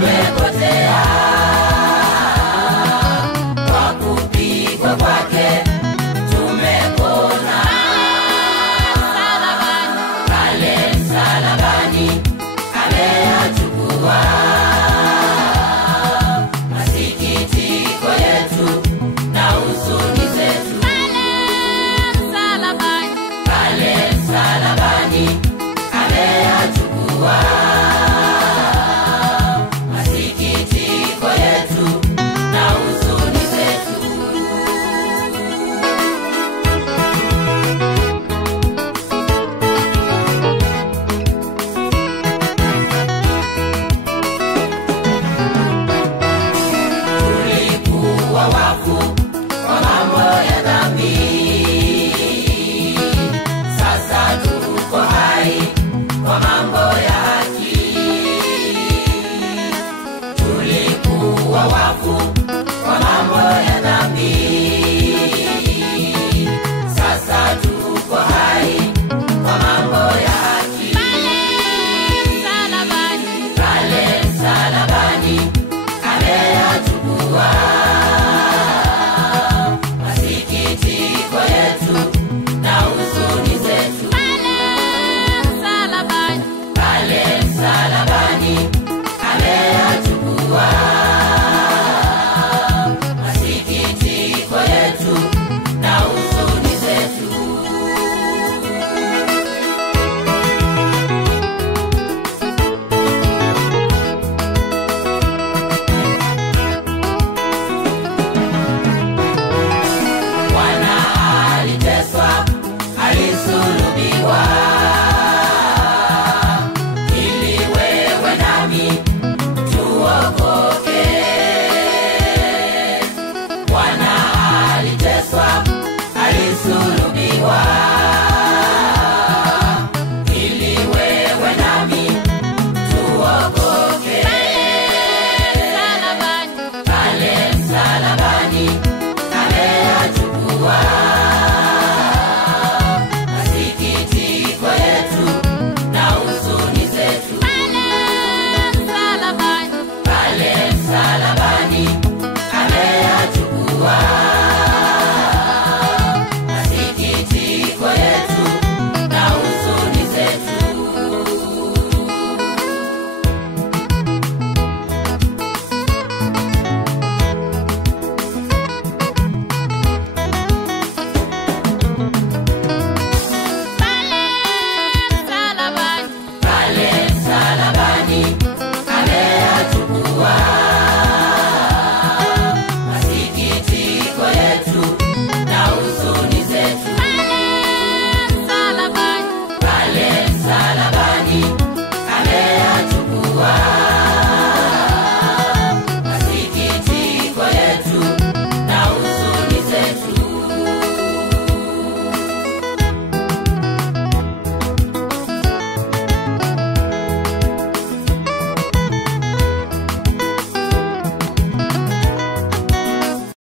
tumepotea kwa kupigwa kwake tumepona. Pale msalabani ameyachukua masikitiko yetu na huzuni zetu. Pale msalabani ameyachukua masikitiko yetu na huzuni zetu. Tulikuwa wafu kwa mambo ya dhambi, sasa tuko hai kwa mambo ya haki. Tulikuwa wafu kwa mambo ya dhambi, sasa tuko hai kwa mambo ya haki. Pale msalabani ameyachukua masikitiko yetu na huzuni zetu. Pale msalabani ameyachukua masikitiko yetu na huzuni zetu. Bwana aliteswa, alisulubiwa ili wewe nami tuokoke. Bwana aliteswa, alisulubiwa ili wewe nami tuokoke. Pale msalabani ameyachukua masikitiko yetu na huzuni zetu. Pale msalabani ameyachukua masikitiko yetu na huzuni zetu. Pale msalabani ameyachukua